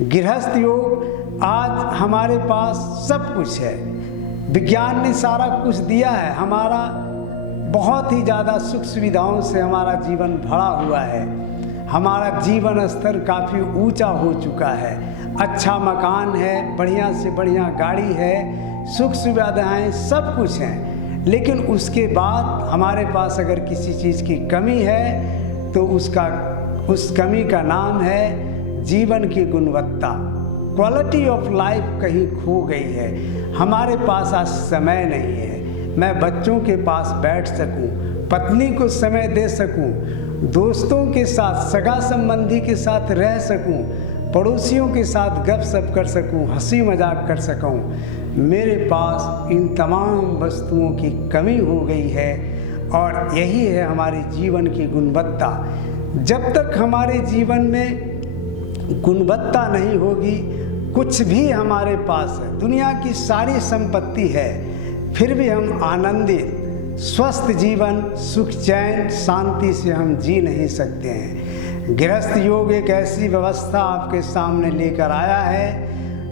गृहस्थ योग आज हमारे पास सब कुछ है, विज्ञान ने सारा कुछ दिया है, हमारा बहुत ही ज़्यादा सुख सुविधाओं से हमारा जीवन भरा हुआ है, हमारा जीवन स्तर काफ़ी ऊंचा हो चुका है, अच्छा मकान है, बढ़िया से बढ़िया गाड़ी है, सुख सुविधाएं सब कुछ हैं। लेकिन उसके बाद हमारे पास अगर किसी चीज़ की कमी है तो उस कमी का नाम है जीवन की गुणवत्ता। क्वालिटी ऑफ लाइफ कहीं खो गई है। हमारे पास आज समय नहीं है, मैं बच्चों के पास बैठ सकूं, पत्नी को समय दे सकूं, दोस्तों के साथ, सगा संबंधी के साथ रह सकूं, पड़ोसियों के साथ गपशप कर सकूं, हंसी मजाक कर सकूं। मेरे पास इन तमाम वस्तुओं की कमी हो गई है और यही है हमारे जीवन की गुणवत्ता। जब तक हमारे जीवन में गुणवत्ता नहीं होगी, कुछ भी हमारे पास है, दुनिया की सारी संपत्ति है, फिर भी हम आनंदित स्वस्थ जीवन, सुख चैन शांति से हम जी नहीं सकते हैं। गृहस्थ योग एक ऐसी व्यवस्था आपके सामने लेकर आया है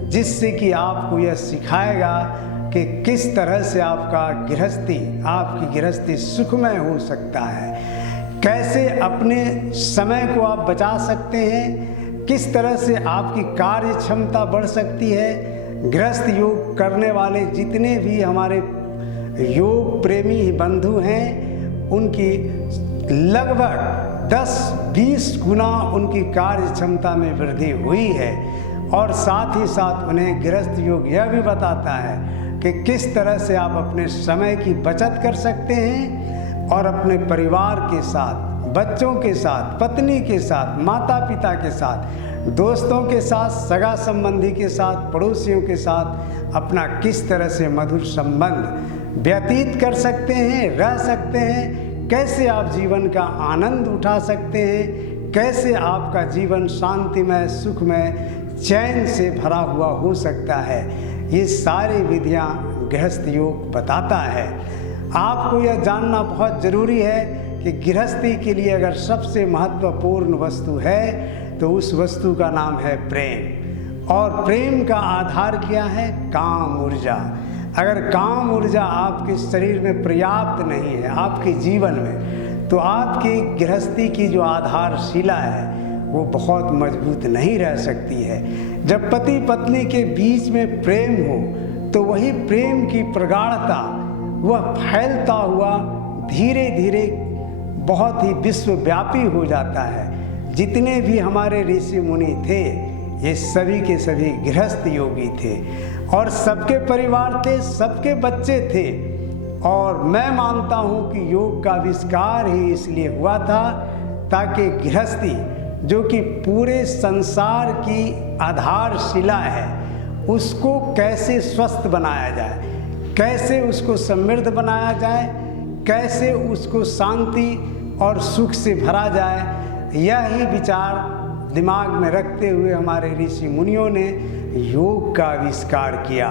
जिससे कि आपको यह सिखाएगा कि किस तरह से आपकी गृहस्थी सुखमय हो सकता है, कैसे अपने समय को आप बचा सकते हैं, किस तरह से आपकी कार्य क्षमता बढ़ सकती है। गृहस्थ योग करने वाले जितने भी हमारे योग प्रेमी बंधु हैं, उनकी लगभग 10-20 गुना उनकी कार्य क्षमता में वृद्धि हुई है। और साथ ही साथ उन्हें गृहस्थ योग यह भी बताता है कि किस तरह से आप अपने समय की बचत कर सकते हैं और अपने परिवार के साथ, बच्चों के साथ, पत्नी के साथ, माता पिता के साथ, दोस्तों के साथ, सगा संबंधी के साथ, पड़ोसियों के साथ अपना किस तरह से मधुर संबंध व्यतीत कर सकते हैं, रह सकते हैं, कैसे आप जीवन का आनंद उठा सकते हैं, कैसे आपका जीवन शांतिमय, सुखमय, चैन से भरा हुआ हो सकता है। ये सारी विधियाँ गृहस्थ योग बताता है। आपको यह जानना बहुत ज़रूरी है कि गृहस्थी के लिए अगर सबसे महत्वपूर्ण वस्तु है तो उस वस्तु का नाम है प्रेम। और प्रेम का आधार क्या है? काम ऊर्जा। अगर काम ऊर्जा आपके शरीर में पर्याप्त नहीं है, आपके जीवन में, तो आपकी गृहस्थी की जो आधारशिला है वो बहुत मजबूत नहीं रह सकती है। जब पति पत्नी के बीच में प्रेम हो तो वही प्रेम की प्रगाढ़ता वह फैलता हुआ धीरे धीरे बहुत ही विश्वव्यापी हो जाता है। जितने भी हमारे ऋषि मुनि थे ये सभी के सभी गृहस्थ योगी थे और सबके परिवार थे, सबके बच्चे थे। और मैं मानता हूँ कि योग का आविष्कार ही इसलिए हुआ था ताकि गृहस्थी, जो कि पूरे संसार की आधारशिला है, उसको कैसे स्वस्थ बनाया जाए, कैसे उसको समृद्ध बनाया जाए, कैसे उसको शांति और सुख से भरा जाए, यही विचार दिमाग में रखते हुए हमारे ऋषि मुनियों ने योग का आविष्कार किया।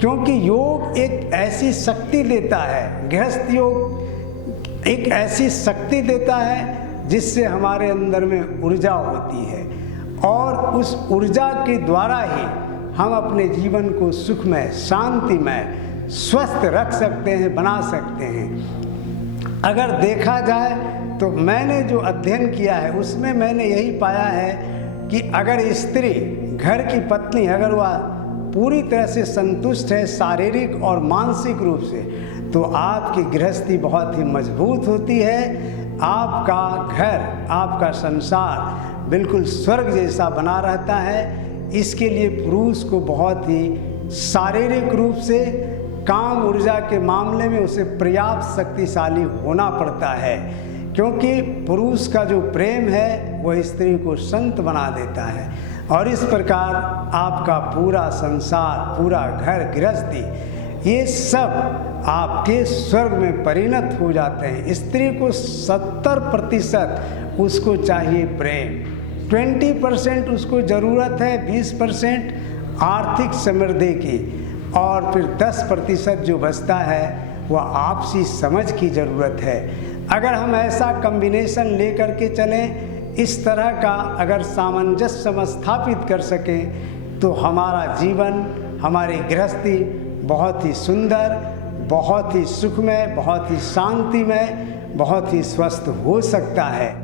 क्योंकि योग एक ऐसी शक्ति देता है, गृहस्थ योग एक ऐसी शक्ति देता है जिससे हमारे अंदर में ऊर्जा होती है और उस ऊर्जा के द्वारा ही हम अपने जीवन को सुखमय, शांतिमय, स्वस्थ रख सकते हैं, बना सकते हैं। अगर देखा जाए तो मैंने जो अध्ययन किया है उसमें मैंने यही पाया है कि अगर स्त्री, घर की पत्नी, अगर वह पूरी तरह से संतुष्ट है शारीरिक और मानसिक रूप से, तो आपकी गृहस्थी बहुत ही मजबूत होती है। आपका घर, आपका संसार बिल्कुल स्वर्ग जैसा बना रहता है। इसके लिए पुरुष को बहुत ही शारीरिक रूप से, काम ऊर्जा के मामले में उसे पर्याप्त शक्तिशाली होना पड़ता है, क्योंकि पुरुष का जो प्रेम है वह स्त्री को संत बना देता है। और इस प्रकार आपका पूरा संसार, पूरा घर गृहस्थी, ये सब आपके स्वर्ग में परिणत हो जाते हैं। स्त्री को 70% उसको चाहिए प्रेम, 20% उसको ज़रूरत है, 20% आर्थिक समृद्धि की, और फिर 10% जो बचता है वह आपसी समझ की ज़रूरत है। अगर हम ऐसा कॉम्बिनेशन लेकर के चलें, इस तरह का अगर सामंजस्य हम स्थापित कर सकें तो हमारा जीवन, हमारी गृहस्थी बहुत ही सुंदर, बहुत ही सुखमय, बहुत ही शांतिमय, बहुत ही स्वस्थ हो सकता है।